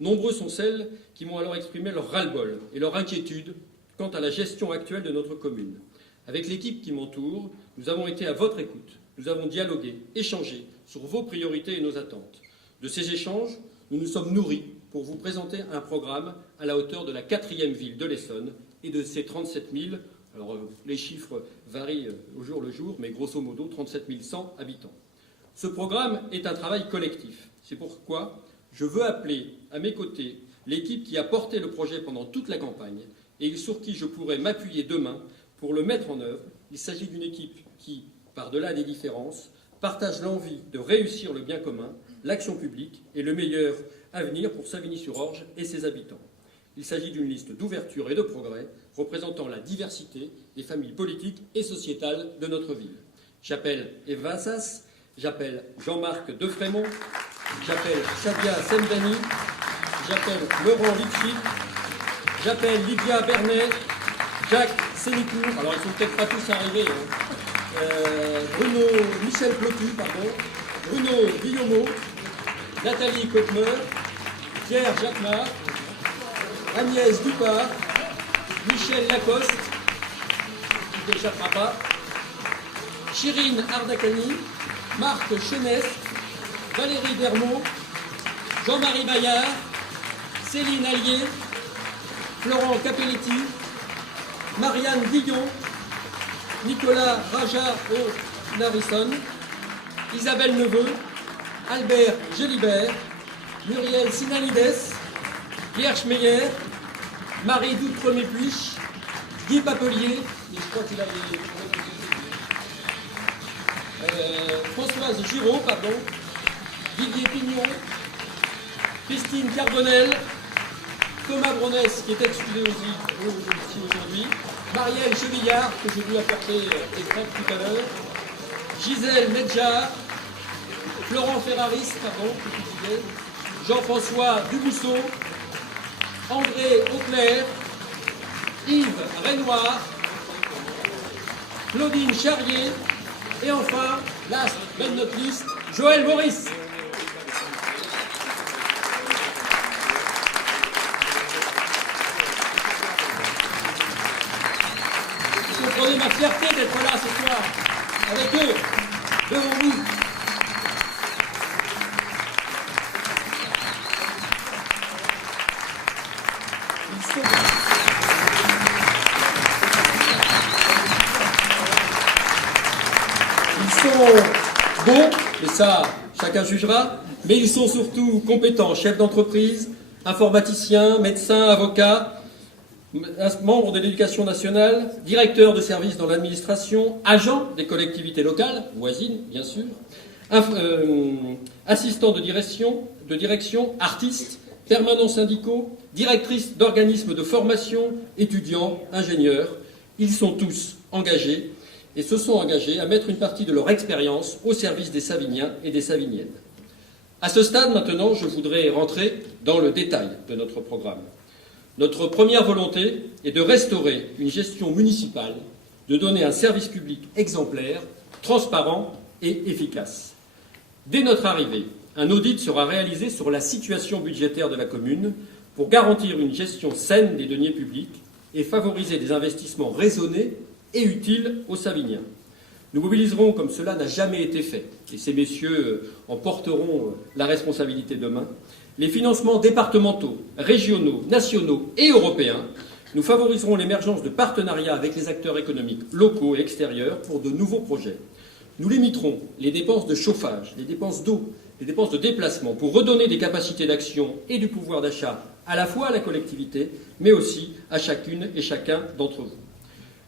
Nombreux sont celles qui m'ont alors exprimé leur ras-le-bol et leur inquiétude quant à la gestion actuelle de notre commune. Avec l'équipe qui m'entoure, nous avons été à votre écoute. Nous avons dialogué, échangé sur vos priorités et nos attentes. De ces échanges, nous nous sommes nourris pour vous présenter un programme à la hauteur de la 4e ville de l'Essonne et de ses 37 000, alors les chiffres varient au jour le jour, mais grosso modo 37 100 habitants. Ce programme est un travail collectif. C'est pourquoi je veux appeler à mes côtés l'équipe qui a porté le projet pendant toute la campagne et sur qui je pourrai m'appuyer demain pour le mettre en œuvre. Il s'agit d'une équipe qui, par-delà des différences, partage l'envie de réussir le bien commun, l'action publique et le meilleur avenir pour Savigny-sur-Orge et ses habitants. Il s'agit d'une liste d'ouverture et de progrès représentant la diversité des familles politiques et sociétales de notre ville. J'appelle Eva Assas, j'appelle Jean-Marc Defrémont, j'appelle Shadia Semdani, j'appelle Laurent Litchik, j'appelle Lydia Bernet, Jacques Sénicourt, alors ils ne sont peut-être pas tous arrivés, Michel Plotu, Bruno Guillaumeau, Nathalie Cotmer, Pierre Jacquemart, Agnès Dupart, Michel Lacoste, qui n'échappera pas, Chirine Ardakani, Marc Chenès, Valérie Dermot, Jean-Marie Bayard, Céline Allier, Florent Capelletti, Marianne Guillon, Nicolas Raja-O'Narison, Isabelle Neveu, Albert Gélibert, Muriel Sinalides, Pierre Schmeyer, Marie Doutre-Mépuich, Guy Papelier, et je crois qu'il a Françoise Giraud, Didier Pignon, Christine Carbonel, Thomas Bronès, qui est excusé aussi aujourd'hui, Marielle Chevillard, que j'ai dû apporter des crêpes tout à l'heure, Gisèle Medjar, Florent Ferraris, Jean-François Dubousseau, André Auclair, Yves Renoir, Claudine Charrier, et enfin, last but not least, Joël Maurice. Vous comprenez ma fierté d'être là ce soir, avec eux, devant vous. Ils sont bons, et ça, chacun jugera, mais ils sont surtout compétents, chefs d'entreprise, informaticiens, médecins, avocats, membres de l'éducation nationale, directeurs de services dans l'administration, agents des collectivités locales, voisines, bien sûr, assistants de direction, artistes, permanents syndicaux, directrices d'organismes de formation, étudiants, ingénieurs. Ils sont tous engagés et se sont engagés à mettre une partie de leur expérience au service des Saviniens et des Saviniennes. À ce stade, maintenant, je voudrais rentrer dans le détail de notre programme. Notre première volonté est de restaurer une gestion municipale, de donner un service public exemplaire, transparent et efficace. Dès notre arrivée, un audit sera réalisé sur la situation budgétaire de la commune pour garantir une gestion saine des deniers publics et favoriser des investissements raisonnés et utiles aux Saviniens. Nous mobiliserons comme cela n'a jamais été fait, et ces messieurs en porteront la responsabilité demain, les financements départementaux, régionaux, nationaux et européens. Nous favoriserons l'émergence de partenariats avec les acteurs économiques locaux et extérieurs pour de nouveaux projets. Nous limiterons les dépenses de chauffage, les dépenses d'eau, les dépenses de déplacement pour redonner des capacités d'action et du pouvoir d'achat à la fois à la collectivité, mais aussi à chacune et chacun d'entre vous.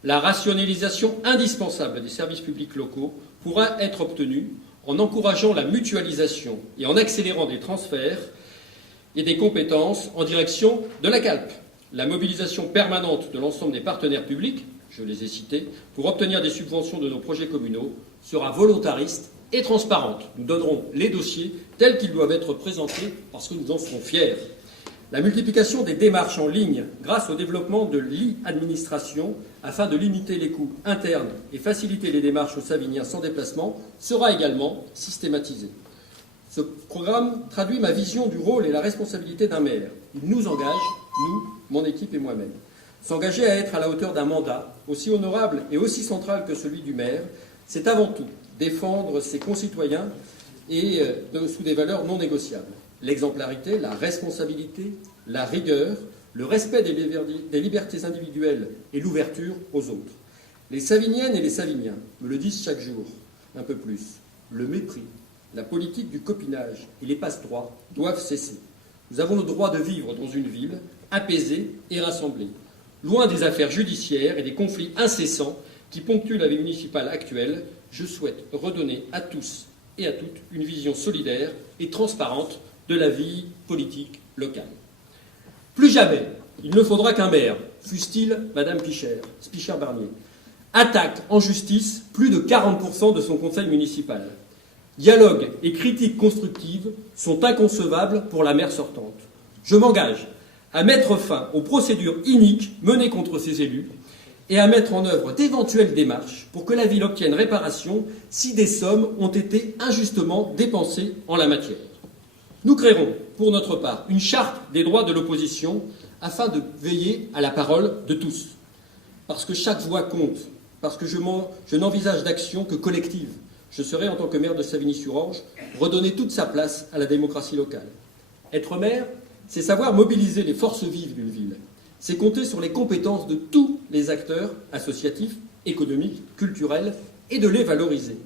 La rationalisation indispensable des services publics locaux pourra être obtenue en encourageant la mutualisation et en accélérant des transferts et des compétences en direction de la CALP. La mobilisation permanente de l'ensemble des partenaires publics, je les ai cités, pour obtenir des subventions de nos projets communaux sera volontariste et transparente. Nous donnerons les dossiers tels qu'ils doivent être présentés parce que nous en serons fiers. La multiplication des démarches en ligne grâce au développement de l'e-administration afin de limiter les coûts internes et faciliter les démarches aux Saviniens sans déplacement sera également systématisée. Ce programme traduit ma vision du rôle et la responsabilité d'un maire. Il nous engage, nous, mon équipe et moi-même. S'engager à être à la hauteur d'un mandat, aussi honorable et aussi central que celui du maire, c'est avant tout défendre ses concitoyens et sous des valeurs non négociables. L'exemplarité, la responsabilité, la rigueur, le respect des libertés individuelles et l'ouverture aux autres. Les Saviniennes et les Saviniens me le disent chaque jour, un peu plus. Le mépris, la politique du copinage et les passe-droits doivent cesser. Nous avons le droit de vivre dans une ville apaisée et rassemblée, loin des affaires judiciaires et des conflits incessants qui ponctuent la vie municipale actuelle. Je souhaite redonner à tous et à toutes une vision solidaire et transparente de la vie politique locale. Plus jamais, il ne faudra qu'un maire, fût-il Madame Spicher-Barnier, attaque en justice plus de 40% de son conseil municipal. Dialogue et critiques constructives sont inconcevables pour la maire sortante. Je m'engage à mettre fin aux procédures iniques menées contre ces élus et à mettre en œuvre d'éventuelles démarches pour que la ville obtienne réparation si des sommes ont été injustement dépensées en la matière. Nous créerons, pour notre part, une charte des droits de l'opposition afin de veiller à la parole de tous. Parce que chaque voix compte, parce que je n'envisage d'action que collective. Je serai, en tant que maire de Savigny-sur-Orge, redonner toute sa place à la démocratie locale. Être maire, c'est savoir mobiliser les forces vives d'une ville. C'est compter sur les compétences de tous les acteurs associatifs, économiques, culturels, et de les valoriser.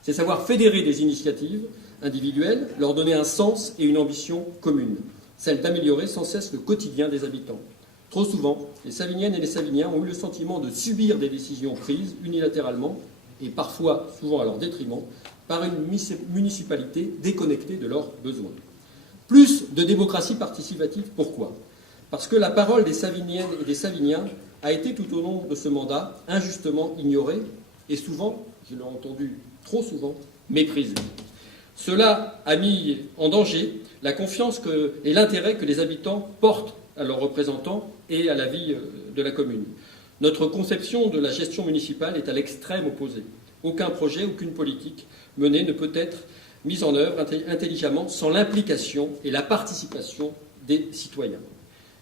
C'est savoir fédérer des initiatives individuelles, leur donner un sens et une ambition commune, celle d'améliorer sans cesse le quotidien des habitants. Trop souvent, les Saviniennes et les Saviniens ont eu le sentiment de subir des décisions prises unilatéralement, et parfois, souvent à leur détriment, par une municipalité déconnectée de leurs besoins. Plus de démocratie participative, pourquoi ? Parce que la parole des Saviniennes et des Saviniens a été tout au long de ce mandat injustement ignorée et souvent, je l'ai entendu trop souvent, méprisée. Cela a mis en danger la confiance et l'intérêt que les habitants portent à leurs représentants et à la vie de la commune. Notre conception de la gestion municipale est à l'extrême opposé. Aucun projet, aucune politique menée ne peut être mise en œuvre intelligemment sans l'implication et la participation des citoyens.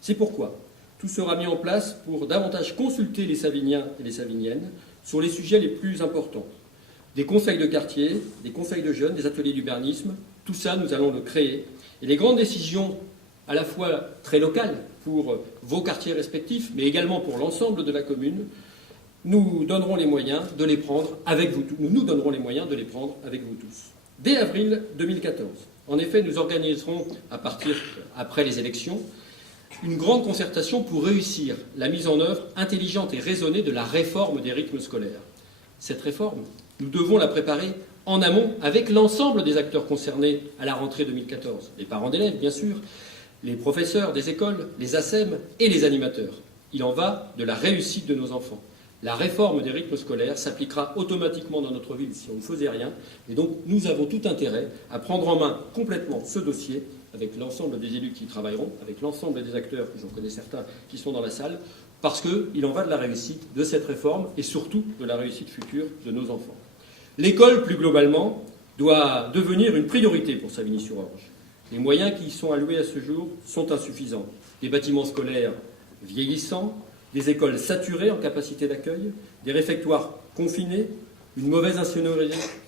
C'est pourquoi tout sera mis en place pour davantage consulter les Saviniens et les Saviniennes sur les sujets les plus importants. Des conseils de quartier, des conseils de jeunes, des ateliers d'urbanisme, tout ça, nous allons le créer. Et les grandes décisions, à la fois très locales pour vos quartiers respectifs, mais également pour l'ensemble de la commune, nous donnerons les moyens de les prendre avec vous. Nous donnerons les moyens de les prendre avec vous tous. Dès avril 2014, en effet, nous organiserons, à partir après les élections, une grande concertation pour réussir la mise en œuvre intelligente et raisonnée de la réforme des rythmes scolaires. Cette réforme, nous devons la préparer en amont avec l'ensemble des acteurs concernés à la rentrée 2014. Les parents d'élèves, bien sûr, les professeurs des écoles, les ASEM et les animateurs. Il en va de la réussite de nos enfants. La réforme des rythmes scolaires s'appliquera automatiquement dans notre ville si on ne faisait rien. Et donc, nous avons tout intérêt à prendre en main complètement ce dossier avec l'ensemble des élus qui y travailleront, avec l'ensemble des acteurs, j'en connais certains qui sont dans la salle, parce qu'il en va de la réussite de cette réforme et surtout de la réussite future de nos enfants. L'école, plus globalement, doit devenir une priorité pour Savigny-sur-Orge. Les moyens qui y sont alloués à ce jour sont insuffisants. Des bâtiments scolaires vieillissants, des écoles saturées en capacité d'accueil, des réfectoires confinés, une mauvaise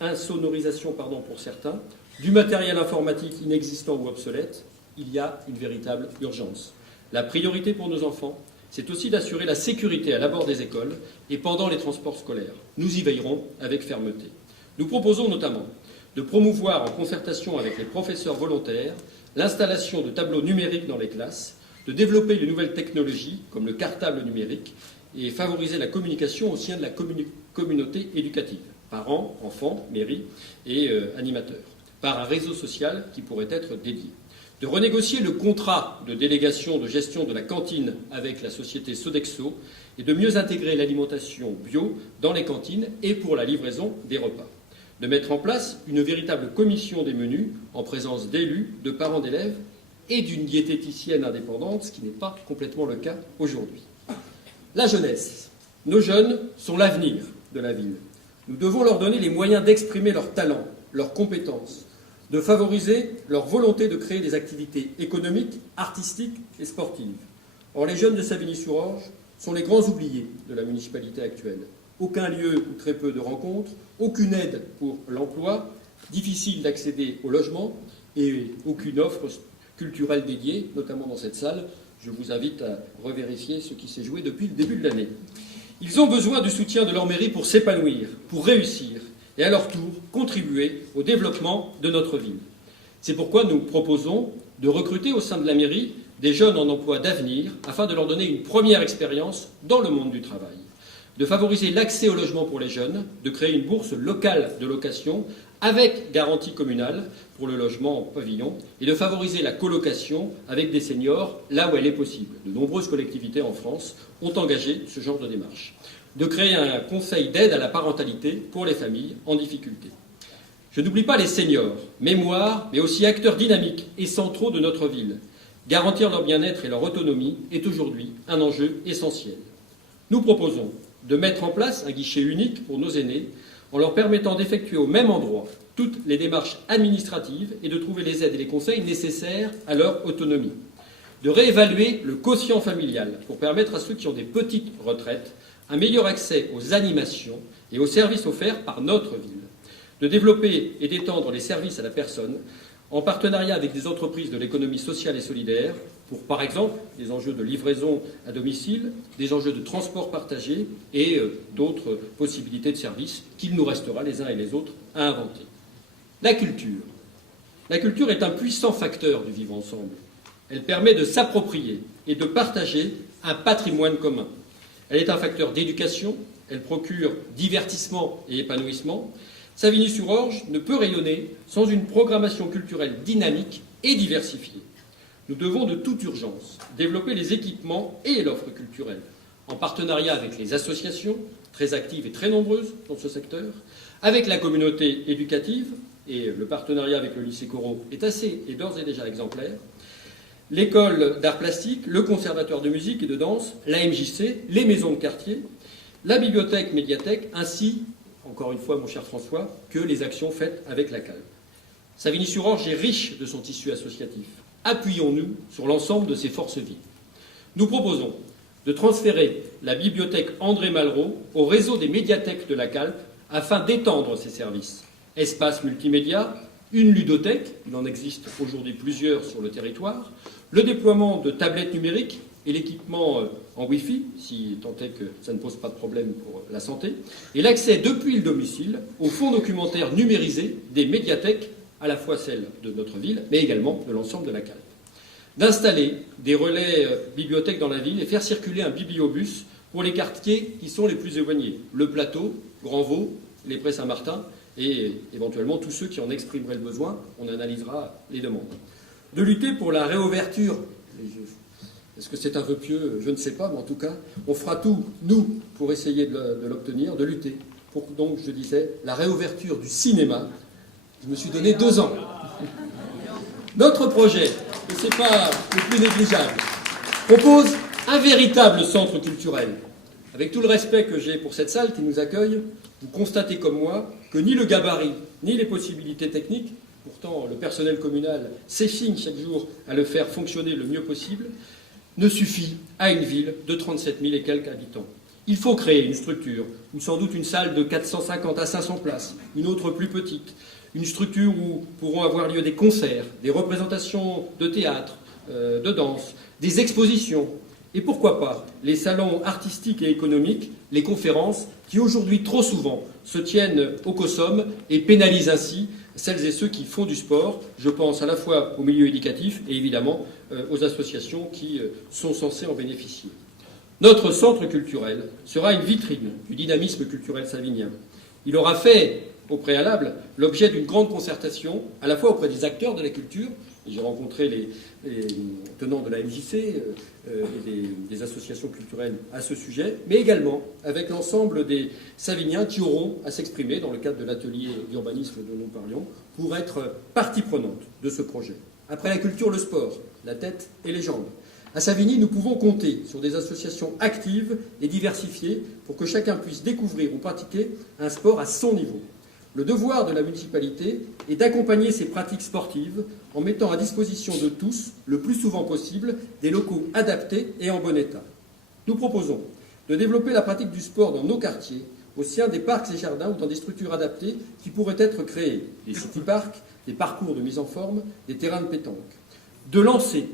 insonorisation pour certains, du matériel informatique inexistant ou obsolète. Il y a une véritable urgence. La priorité pour nos enfants, c'est aussi d'assurer la sécurité à l'abord des écoles et pendant les transports scolaires. Nous y veillerons avec fermeté. Nous proposons notamment de promouvoir en concertation avec les professeurs volontaires l'installation de tableaux numériques dans les classes, de développer les nouvelles technologies comme le cartable numérique et favoriser la communication au sein de la communauté éducative, parents, enfants, mairies et animateurs, par un réseau social qui pourrait être dédié. De renégocier le contrat de délégation de gestion de la cantine avec la société Sodexo et de mieux intégrer l'alimentation bio dans les cantines et pour la livraison des repas. De mettre en place une véritable commission des menus en présence d'élus, de parents d'élèves et d'une diététicienne indépendante, ce qui n'est pas complètement le cas aujourd'hui. La jeunesse. Nos jeunes sont l'avenir de la ville. Nous devons leur donner les moyens d'exprimer leurs talents, leurs compétences, de favoriser leur volonté de créer des activités économiques, artistiques et sportives. Or, les jeunes de Savigny-sur-Orge sont les grands oubliés de la municipalité actuelle. Aucun lieu ou très peu de rencontres, aucune aide pour l'emploi, difficile d'accéder au logement et aucune offre culturelle dédiée, notamment dans cette salle. Je vous invite à revérifier ce qui s'est joué depuis le début de l'année. Ils ont besoin du soutien de leur mairie pour s'épanouir, pour réussir et à leur tour contribuer au développement de notre ville. C'est pourquoi nous proposons de recruter au sein de la mairie des jeunes en emploi d'avenir afin de leur donner une première expérience dans le monde du travail, de favoriser l'accès au logement pour les jeunes, de créer une bourse locale de location avec garantie communale pour le logement en pavillon et de favoriser la colocation avec des seniors là où elle est possible. De nombreuses collectivités en France ont engagé ce genre de démarche. De créer un conseil d'aide à la parentalité pour les familles en difficulté. Je n'oublie pas les seniors, mémoire, mais aussi acteurs dynamiques et centraux de notre ville. Garantir leur bien-être et leur autonomie est aujourd'hui un enjeu essentiel. Nous proposons de mettre en place un guichet unique pour nos aînés en leur permettant d'effectuer au même endroit toutes les démarches administratives et de trouver les aides et les conseils nécessaires à leur autonomie. De réévaluer le quotient familial pour permettre à ceux qui ont des petites retraites un meilleur accès aux animations et aux services offerts par notre ville. De développer et d'étendre les services à la personne en partenariat avec des entreprises de l'économie sociale et solidaire pour, par exemple, des enjeux de livraison à domicile, des enjeux de transport partagé et d'autres possibilités de services qu'il nous restera les uns et les autres à inventer. La culture. La culture est un puissant facteur du vivre ensemble. Elle permet de s'approprier et de partager un patrimoine commun. Elle est un facteur d'éducation, elle procure divertissement et épanouissement. Savigny-sur-Orge ne peut rayonner sans une programmation culturelle dynamique et diversifiée. Nous devons de toute urgence développer les équipements et l'offre culturelle, en partenariat avec les associations, très actives et très nombreuses dans ce secteur, avec la communauté éducative, et le partenariat avec le lycée Corot est d'ores et déjà exemplaire, l'école d'art plastique, le conservatoire de musique et de danse, la MJC, les maisons de quartier, la bibliothèque, médiathèque, ainsi, encore une fois, mon cher François, que les actions faites avec la CALP. Savigny-sur-Orge est riche de son tissu associatif. Appuyons-nous sur l'ensemble de ses forces vives. Nous proposons de transférer la bibliothèque André Malraux au réseau des médiathèques de la CALP afin d'étendre ses services. Espace multimédia, une ludothèque, il en existe aujourd'hui plusieurs sur le territoire, le déploiement de tablettes numériques et l'équipement en Wi-Fi, si tant est que ça ne pose pas de problème pour la santé, et l'accès depuis le domicile aux fonds documentaires numérisés des médiathèques, à la fois celles de notre ville, mais également de l'ensemble de la CALP. D'installer des relais bibliothèques dans la ville et faire circuler un bibliobus pour les quartiers qui sont les plus éloignés, le Plateau, Grand-Vaux, les Prés-Saint-Martin, et éventuellement tous ceux qui en exprimeraient le besoin, on analysera les demandes. De lutter pour la réouverture, est-ce que c'est un vœu pieux? Je ne sais pas, mais en tout cas, on fera tout, nous, pour essayer de l'obtenir, de lutter pour, donc, je disais, la réouverture du cinéma. Je me suis donné 2 ans. Notre projet, et ce n'est pas le plus négligeable, propose un véritable centre culturel. Avec tout le respect que j'ai pour cette salle qui nous accueille, vous constatez comme moi que ni le gabarit, ni les possibilités techniques, pourtant le personnel communal s'effigne chaque jour à le faire fonctionner le mieux possible, ne suffit à une ville de 37 000 et quelques habitants. Il faut créer une structure, ou sans doute une salle de 450 à 500 places, une autre plus petite, une structure où pourront avoir lieu des concerts, des représentations de théâtre, de danse, des expositions, et pourquoi pas les salons artistiques et économiques, les conférences, qui aujourd'hui trop souvent se tiennent au COSOM et pénalisent ainsi celles et ceux qui font du sport. Je pense à la fois au milieu éducatif et évidemment aux associations qui sont censées en bénéficier. Notre centre culturel sera une vitrine du dynamisme culturel savinien. Il aura fait, au préalable, l'objet d'une grande concertation, à la fois auprès des acteurs de la culture, j'ai rencontré les tenants de la MJC et des associations culturelles à ce sujet, mais également avec l'ensemble des Saviniens qui auront à s'exprimer dans le cadre de l'atelier d'urbanisme dont nous parlions, pour être partie prenante de ce projet. Après la culture, le sport, la tête et les jambes. À Savigny, nous pouvons compter sur des associations actives et diversifiées pour que chacun puisse découvrir ou pratiquer un sport à son niveau. Le devoir de la municipalité est d'accompagner ces pratiques sportives en mettant à disposition de tous, le plus souvent possible, des locaux adaptés et en bon état. Nous proposons de développer la pratique du sport dans nos quartiers, au sein des parcs et jardins ou dans des structures adaptées qui pourraient être créées, des city-parks, des parcours de mise en forme, des terrains de pétanque. De lancer,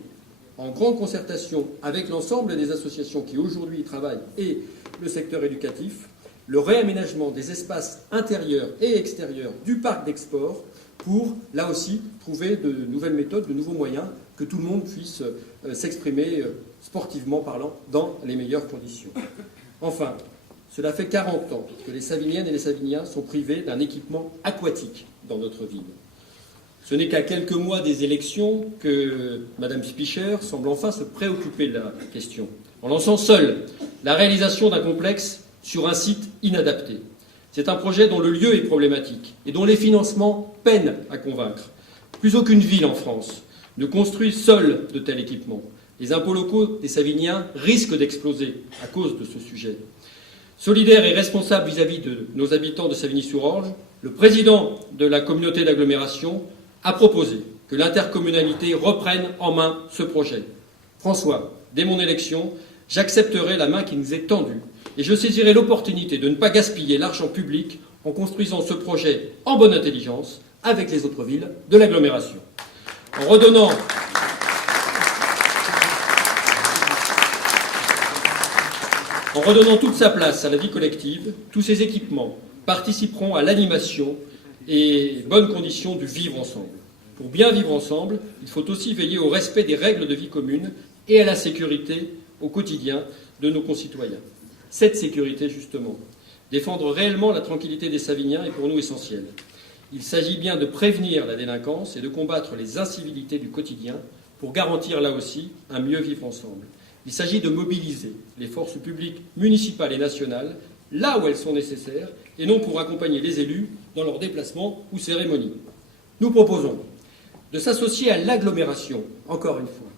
en grande concertation avec l'ensemble des associations qui aujourd'hui y travaillent et le secteur éducatif, le réaménagement des espaces intérieurs et extérieurs du parc d'Export pour, là aussi, trouver de nouvelles méthodes, de nouveaux moyens, que tout le monde puisse s'exprimer sportivement parlant dans les meilleures conditions. Enfin, cela fait 40 ans que les Saviniennes et les Saviniens sont privés d'un équipement aquatique dans notre ville. Ce n'est qu'à quelques mois des élections que Mme Spicher semble enfin se préoccuper de la question, en lançant seule la réalisation d'un complexe sur un site inadapté. C'est un projet dont le lieu est problématique et dont les financements peinent à convaincre. Plus aucune ville en France ne construit seule de tels équipements. Les impôts locaux des Saviniens risquent d'exploser à cause de ce sujet. Solidaire et responsable vis-à-vis de nos habitants de Savigny-sur-Orge, le président de la communauté d'agglomération a proposé que l'intercommunalité reprenne en main ce projet. François, dès mon élection, j'accepterai la main qui nous est tendue et je saisirai l'opportunité de ne pas gaspiller l'argent public en construisant ce projet en bonne intelligence avec les autres villes de l'agglomération. En redonnant toute sa place à la vie collective, tous ces équipements participeront à l'animation et bonnes conditions du vivre ensemble. Pour bien vivre ensemble, il faut aussi veiller au respect des règles de vie commune et à la sécurité au quotidien de nos concitoyens. Cette sécurité, justement, défendre réellement la tranquillité des Saviniens est pour nous essentiel. Il s'agit bien de prévenir la délinquance et de combattre les incivilités du quotidien pour garantir là aussi un mieux vivre ensemble. Il s'agit de mobiliser les forces publiques municipales et nationales là où elles sont nécessaires et non pour accompagner les élus dans leurs déplacements ou cérémonies. Nous proposons de s'associer à l'agglomération, encore une fois,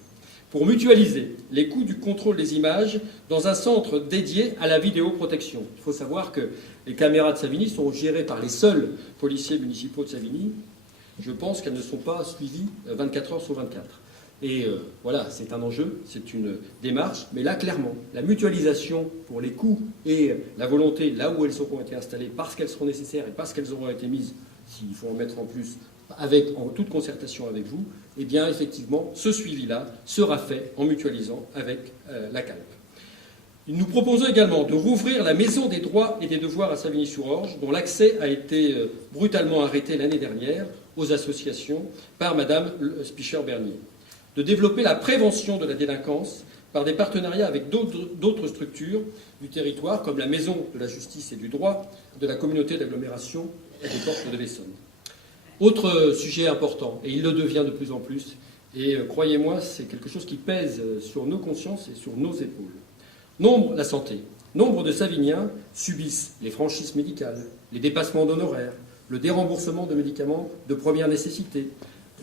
pour mutualiser les coûts du contrôle des images dans un centre dédié à la vidéoprotection. Il faut savoir que les caméras de Savigny sont gérées par les seuls policiers municipaux de Savigny. Je pense qu'elles ne sont pas suivies 24 heures sur 24. Et voilà, c'est un enjeu, c'est une démarche, mais là, clairement, la mutualisation pour les coûts et la volonté, là où elles auront été installées, parce qu'elles seront nécessaires et parce qu'elles auront été mises, s'il faut en mettre en plus, en toute concertation avec vous, eh bien, effectivement, ce suivi-là sera fait en mutualisant avec la CALP. Nous proposons également de rouvrir la Maison des droits et des devoirs à Savigny-sur-Orge, dont l'accès a été brutalement arrêté l'année dernière aux associations par Mme Spicher-Bernier. De développer la prévention de la délinquance par des partenariats avec d'autres structures du territoire, comme la Maison de la justice et du droit de la communauté d'agglomération et des Portes de l'Essonne. Autre sujet important, et il le devient de plus en plus, et croyez-moi, c'est quelque chose qui pèse sur nos consciences et sur nos épaules. La santé. Nombre de Saviniens subissent les franchises médicales, les dépassements d'honoraires, le déremboursement de médicaments de première nécessité,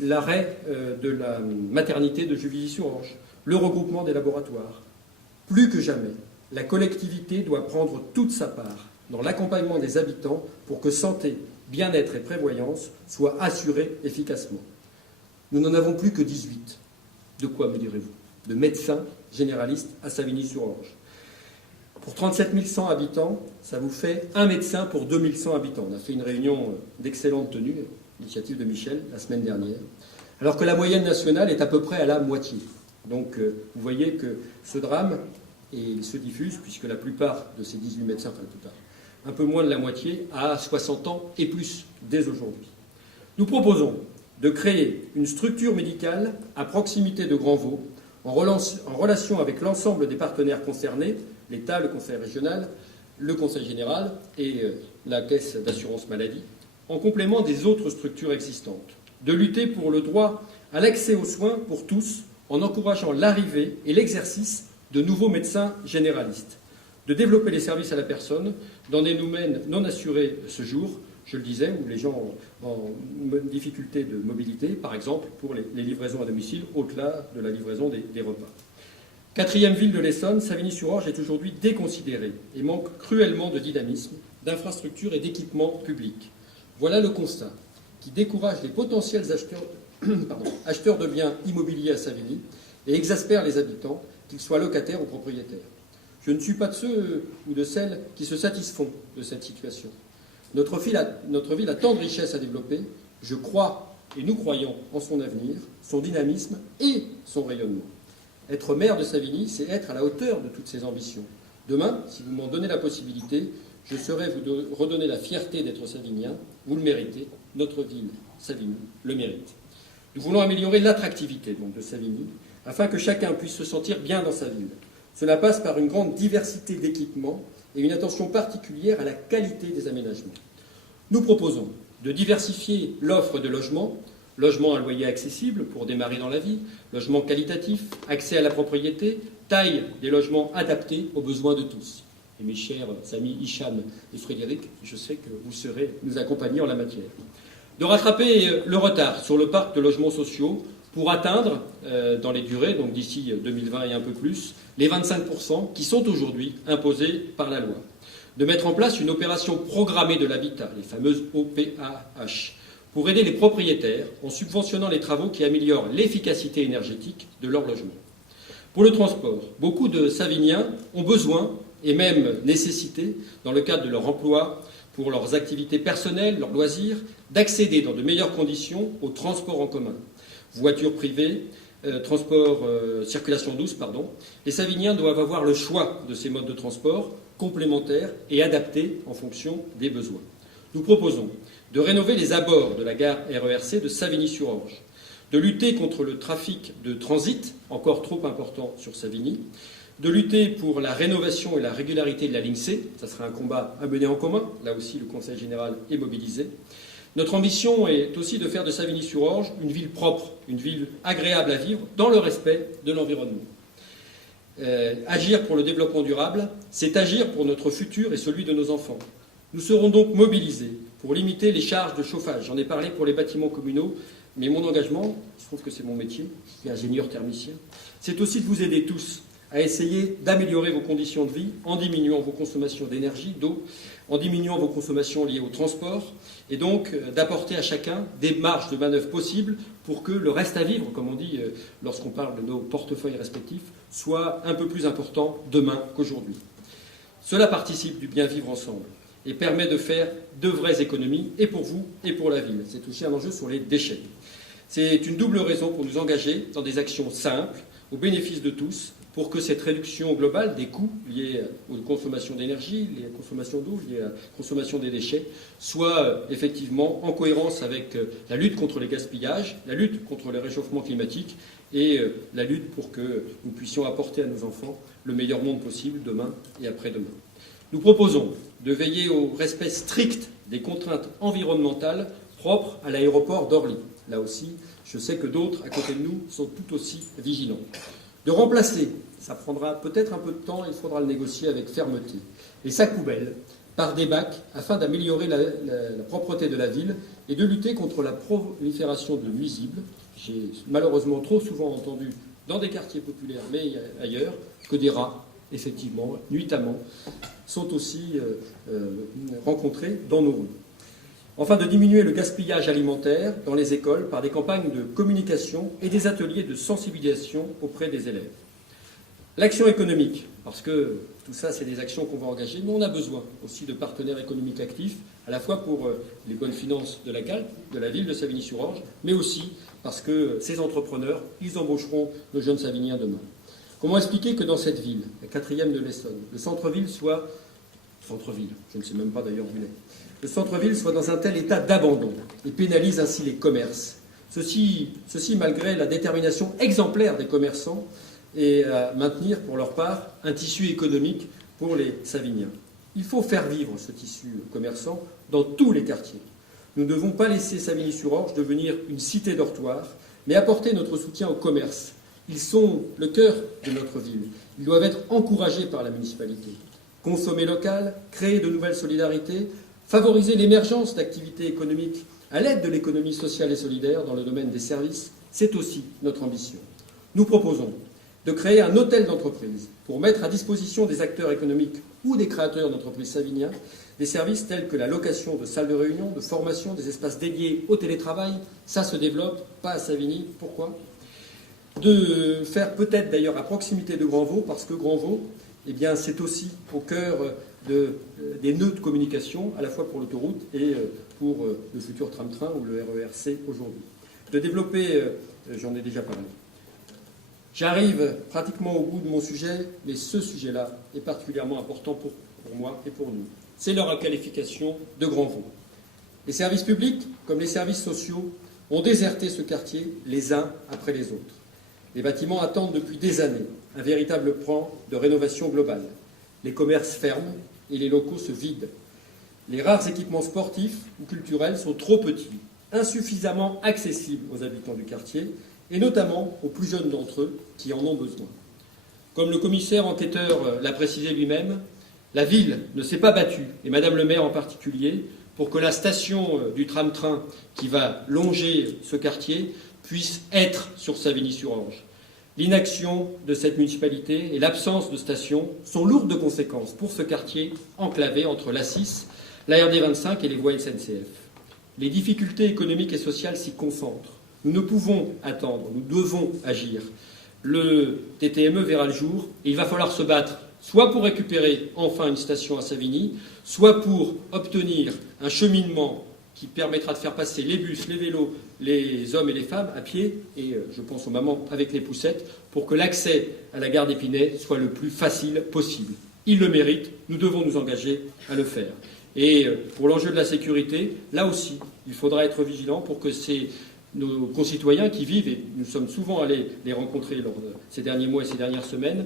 l'arrêt de la maternité de Juvisy-sur-Orge, le regroupement des laboratoires. Plus que jamais, la collectivité doit prendre toute sa part dans l'accompagnement des habitants pour que santé, bien-être et prévoyance soient assurés efficacement. Nous n'en avons plus que 18. De quoi, me direz-vous? De médecins généralistes à Savigny-sur-Orge. Pour 37 100 habitants, ça vous fait un médecin pour 2100 habitants. On a fait une réunion d'excellente tenue, initiative de Michel, la semaine dernière, alors que la moyenne nationale est à peu près à la moitié. Donc vous voyez que ce drame, et il se diffuse, puisque la plupart de ces 18 médecins, enfin la plupart, un peu moins de la moitié, a 60 ans et plus dès aujourd'hui. Nous proposons de créer une structure médicale à proximité de Grandvaux, en relation avec l'ensemble des partenaires concernés, l'État, le Conseil régional, le Conseil général et la Caisse d'assurance maladie, en complément des autres structures existantes, de lutter pour le droit à l'accès aux soins pour tous, en encourageant l'arrivée et l'exercice de nouveaux médecins généralistes, de développer les services à la personne dans des domaines non assurés ce jour, je le disais, où les gens en difficulté de mobilité, par exemple pour les livraisons à domicile, au-delà de la livraison des repas. Quatrième ville de l'Essonne, Savigny-sur-Orge est aujourd'hui déconsidérée et manque cruellement de dynamisme, d'infrastructures et d'équipements publics. Voilà le constat qui décourage les potentiels acheteurs de biens immobiliers à Savigny et exaspère les habitants, qu'ils soient locataires ou propriétaires. Je ne suis pas de ceux ou de celles qui se satisfont de cette situation. Notre ville a tant de richesses à développer. Je crois, et nous croyons, en son avenir, son dynamisme et son rayonnement. Être maire de Savigny, c'est être à la hauteur de toutes ces ambitions. Demain, si vous m'en donnez la possibilité, je saurai vous redonner la fierté d'être savignien. Vous le méritez. Notre ville, Savigny, le mérite. Nous voulons améliorer l'attractivité de Savigny, afin que chacun puisse se sentir bien dans sa ville. Cela passe par une grande diversité d'équipements et une attention particulière à la qualité des aménagements. Nous proposons de diversifier l'offre de logements, logement à loyer accessible pour démarrer dans la vie, logement qualitatif, accès à la propriété, taille des logements adaptés aux besoins de tous. Et mes chers amis Hicham et Frédéric, je sais que vous saurez nous accompagner en la matière. De rattraper le retard sur le parc de logements sociaux pour atteindre, dans les durées, donc d'ici 2020 et un peu plus, les 25% qui sont aujourd'hui imposés par la loi. De mettre en place une opération programmée de l'habitat, les fameuses OPAH, pour aider les propriétaires en subventionnant les travaux qui améliorent l'efficacité énergétique de leur logement. Pour le transport, beaucoup de Savigniens ont besoin et même nécessité, dans le cadre de leur emploi, pour leurs activités personnelles, leurs loisirs, d'accéder dans de meilleures conditions au transport en commun. Voitures privées, circulation douce, les Savigniens doivent avoir le choix de ces modes de transport complémentaires et adaptés en fonction des besoins. Nous proposons de rénover les abords de la gare RERC de Savigny-sur-Orge, de lutter contre le trafic de transit, encore trop important sur Savigny, de lutter pour la rénovation et la régularité de la ligne C. Ça sera un combat à mener en commun. Là aussi, le Conseil général est mobilisé. Notre ambition est aussi de faire de Savigny-sur-Orge une ville propre, une ville agréable à vivre, dans le respect de l'environnement. Agir pour le développement durable, c'est agir pour notre futur et celui de nos enfants. Nous serons donc mobilisés pour limiter les charges de chauffage. J'en ai parlé pour les bâtiments communaux, mais mon engagement, je trouve que c'est mon métier, je suis ingénieur thermicien, c'est aussi de vous aider tous à essayer d'améliorer vos conditions de vie en diminuant vos consommations d'énergie, d'eau, en diminuant vos consommations liées au transport, et donc d'apporter à chacun des marges de manœuvre possibles pour que le reste à vivre, comme on dit lorsqu'on parle de nos portefeuilles respectifs, soit un peu plus important demain qu'aujourd'hui. Cela participe du bien vivre ensemble et permet de faire de vraies économies, et pour vous et pour la ville. C'est aussi un enjeu sur les déchets. C'est une double raison pour nous engager dans des actions simples, au bénéfice de tous, pour que cette réduction globale des coûts liés aux consommations d'énergie, liées à la consommation d'eau, liées à la consommation des déchets, soit effectivement en cohérence avec la lutte contre les gaspillages, la lutte contre le réchauffement climatique et la lutte pour que nous puissions apporter à nos enfants le meilleur monde possible demain et après-demain. Nous proposons de veiller au respect strict des contraintes environnementales propres à l'aéroport d'Orly. Là aussi, je sais que d'autres à côté de nous sont tout aussi vigilants. De remplacer, ça prendra peut-être un peu de temps, il faudra le négocier avec fermeté, les sacs poubelles par des bacs afin d'améliorer la propreté de la ville et de lutter contre la prolifération de nuisibles. J'ai malheureusement trop souvent entendu dans des quartiers populaires, mais ailleurs, que des rats, effectivement, nuitamment, sont aussi rencontrés dans nos rues. Enfin, de diminuer le gaspillage alimentaire dans les écoles par des campagnes de communication et des ateliers de sensibilisation auprès des élèves. L'action économique, parce que tout ça, c'est des actions qu'on va engager, mais on a besoin aussi de partenaires économiques actifs, à la fois pour les bonnes finances de la CALP, de la ville de Savigny-sur-Orge, mais aussi parce que ces entrepreneurs, ils embaucheront nos jeunes Savigniens demain. Comment expliquer que dans cette ville, la 4e de l'Essonne, le centre-ville soit... Centre-ville, je ne sais même pas d'ailleurs où il est. Le centre-ville soit dans un tel état d'abandon et pénalise ainsi les commerces. Ceci malgré la détermination exemplaire des commerçants et à maintenir pour leur part un tissu économique pour les Savigniens. Il faut faire vivre ce tissu commerçant dans tous les quartiers. Nous ne devons pas laisser Savigny-sur-Orge devenir une cité dortoir, mais apporter notre soutien au commerce. Ils sont le cœur de notre ville. Ils doivent être encouragés par la municipalité. Consommer local, créer de nouvelles solidarités, favoriser l'émergence d'activités économiques à l'aide de l'économie sociale et solidaire dans le domaine des services, c'est aussi notre ambition. Nous proposons de créer un hôtel d'entreprise pour mettre à disposition des acteurs économiques ou des créateurs d'entreprises saviniens des services tels que la location de salles de réunion, de formation, des espaces dédiés au télétravail. Ça se développe, pas à Savigny. Pourquoi ? De faire peut-être d'ailleurs à proximité de Grandvaux, parce que Grandvaux, eh bien, c'est aussi au cœur des nœuds de communication, à la fois pour l'autoroute et pour le futur tram-train ou le RER-C aujourd'hui. De développer, j'en ai déjà parlé. J'arrive pratiquement au bout de mon sujet, mais ce sujet-là est particulièrement important pour moi et pour nous. C'est leur requalification de Grandvaux. Les services publics, comme les services sociaux, ont déserté ce quartier les uns après les autres. Les bâtiments attendent depuis des années un véritable plan de rénovation globale. Les commerces ferment et les locaux se vident. Les rares équipements sportifs ou culturels sont trop petits, insuffisamment accessibles aux habitants du quartier, et notamment aux plus jeunes d'entre eux qui en ont besoin. Comme le commissaire enquêteur l'a précisé lui-même, la ville ne s'est pas battue, et Madame le maire en particulier, pour que la station du tram-train qui va longer ce quartier puisse être sur Savigny-sur-Orge. L'inaction de cette municipalité et l'absence de station sont lourdes de conséquences pour ce quartier enclavé entre l'A6, la RD 25 et les voies SNCF. Les difficultés économiques et sociales s'y concentrent. Nous ne pouvons attendre, nous devons agir. Le TTME verra le jour et il va falloir se battre, soit pour récupérer enfin une station à Savigny, soit pour obtenir un cheminement qui permettra de faire passer les bus, les vélos, les hommes et les femmes à pied, et je pense aux mamans avec les poussettes, pour que l'accès à la gare d'Épinay soit le plus facile possible. Ils le méritent, nous devons nous engager à le faire. Et pour l'enjeu de la sécurité, là aussi, il faudra être vigilant pour que nos concitoyens qui vivent, et nous sommes souvent allés les rencontrer lors de ces derniers mois et ces dernières semaines,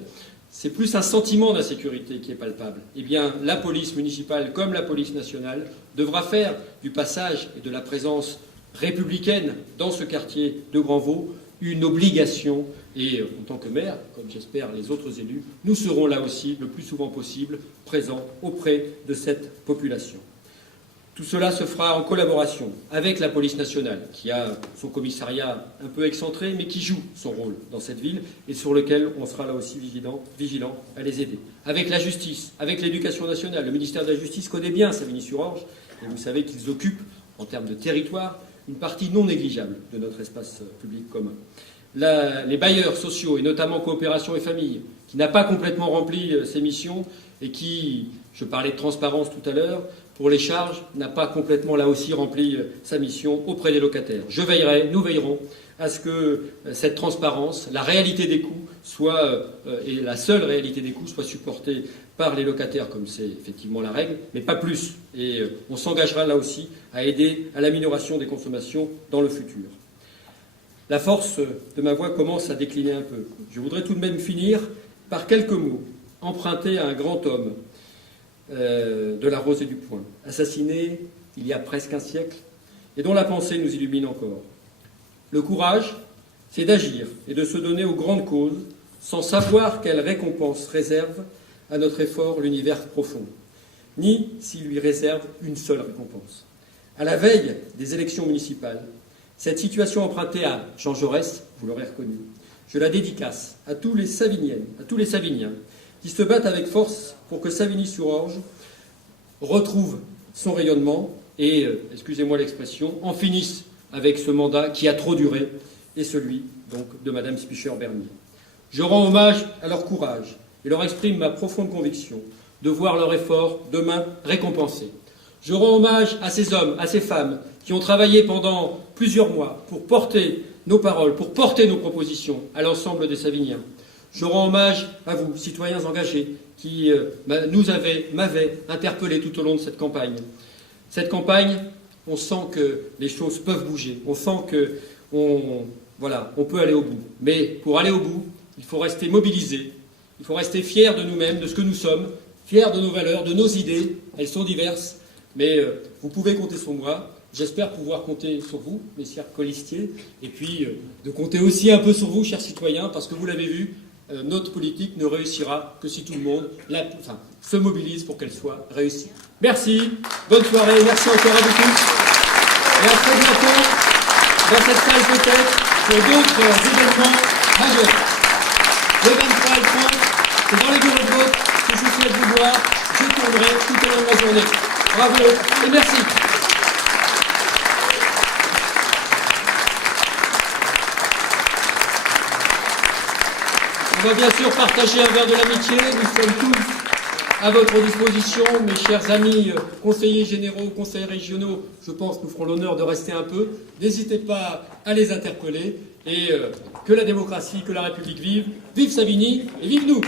c'est plus un sentiment d'insécurité qui est palpable. Eh bien, la police municipale, comme la police nationale, devra faire du passage et de la présence républicaine dans ce quartier de Grandvaux une obligation. Et en tant que maire, comme j'espère les autres élus, nous serons là aussi, le plus souvent possible, présents auprès de cette population. Tout cela se fera en collaboration avec la police nationale, qui a son commissariat un peu excentré, mais qui joue son rôle dans cette ville et sur lequel on sera là aussi vigilant à les aider. Avec la justice, avec l'éducation nationale. Le ministère de la Justice connaît bien Savigny-sur-Orge, et vous savez qu'ils occupent, en termes de territoire, une partie non négligeable de notre espace public commun. Les bailleurs sociaux, et notamment Coopération et Famille, qui n'a pas complètement rempli ses missions et qui, je parlais de transparence tout à l'heure, pour les charges, n'a pas complètement là aussi rempli sa mission auprès des locataires. Je veillerai, nous veillerons à ce que cette transparence, la réalité des coûts, et la seule réalité des coûts, soit supportée par les locataires, comme c'est effectivement la règle, mais pas plus. Et on s'engagera là aussi à aider à l'amélioration des consommations dans le futur. La force de ma voix commence à décliner un peu. Je voudrais tout de même finir par quelques mots empruntés à un grand homme de la Rose et du Point, assassiné il y a presque un siècle, et dont la pensée nous illumine encore. Le courage, c'est d'agir et de se donner aux grandes causes, sans savoir quelle récompense réserve à notre effort l'univers profond, ni s'il lui réserve une seule récompense. À la veille des élections municipales, cette situation empruntée à Jean Jaurès, vous l'aurez reconnu, je la dédicace à tous les Savigniennes, à tous les Savigniens, qui se battent avec force pour que Savigny-sur-Orge retrouve son rayonnement et, excusez-moi l'expression, en finisse avec ce mandat qui a trop duré, et celui donc de Madame Spicher-Bernier. Je rends hommage à leur courage et leur exprime ma profonde conviction de voir leur effort demain récompensé. Je rends hommage à ces hommes, à ces femmes qui ont travaillé pendant plusieurs mois pour porter nos paroles, pour porter nos propositions à l'ensemble des Savigniens. Je rends hommage à vous, citoyens engagés, qui m'avaient interpellé tout au long de cette campagne. Cette campagne, on sent que les choses peuvent bouger, on sent qu'on peut aller au bout. Mais pour aller au bout, il faut rester mobilisé, il faut rester fier de nous-mêmes, de ce que nous sommes, fier de nos valeurs, de nos idées. Elles sont diverses, mais vous pouvez compter sur moi. J'espère pouvoir compter sur vous, mes chers colistiers, et puis de compter aussi un peu sur vous, chers citoyens, parce que vous l'avez vu, notre politique ne réussira que si tout le monde se mobilise pour qu'elle soit réussie. Merci, bonne soirée, merci encore à vous tous, et à très bientôt, dans cette salle peut-être, pour d'autres événements majeurs. le 23 et le 30, c'est dans les bureaux de vote que je souhaite vous voir. Je tournerai tout au long de la journée. Bravo et merci. On va bien sûr partager un verre de l'amitié. Nous sommes tous à votre disposition, mes chers amis conseillers généraux, conseillers régionaux. Je pense que nous ferons l'honneur de rester un peu. N'hésitez pas à les interpeller. Et que la démocratie, que la République vive. Vive Savigny et vive nous!